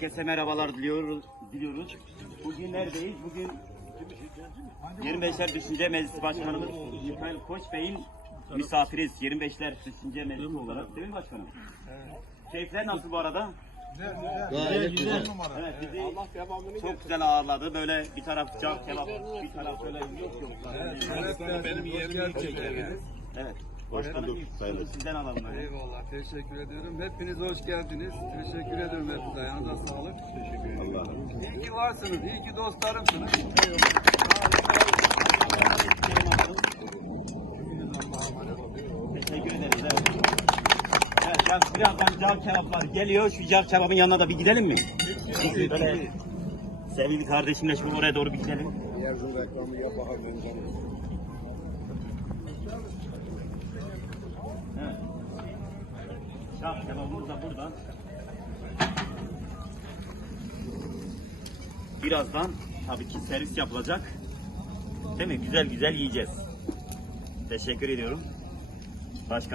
Herkese merhabalar diliyoruz. Bugün neredeyiz? Bugün 25'ler Düşünce Meclisi Başkanımız Mikail Koç Bey'in misafiriz. 25'ler Düşünce Meclisi olarak. Değil mi başkanım? Evet. Keyifler nasıl bu arada? Güzel. Evet, bizi çok güzel ağırladı. Böyle bir taraf cam kebap, bir taraf böyle yok. Evet, benim yerim Evet. Başkanım ilk sizden alalım. Eyvallah, teşekkür ediyorum. Hepiniz hoş geldiniz. Teşekkür ederim hepinize. Ayağınıza sağlık. İyi ki varsınız, iyi ki dostlarımsınız. Teşekkür ederiz. Evet. Evet, ya birazdan cam kebaplar geliyor. Şu cam kebabın yanına da bir gidelim mi? Böyle sevgili kardeşimle şu oraya doğru bir gidelim. Evet. Cam kebabımız da burada. Birazdan tabii ki servis yapılacak. Değil mi? Güzel güzel yiyeceğiz. Teşekkür ediyorum. Başka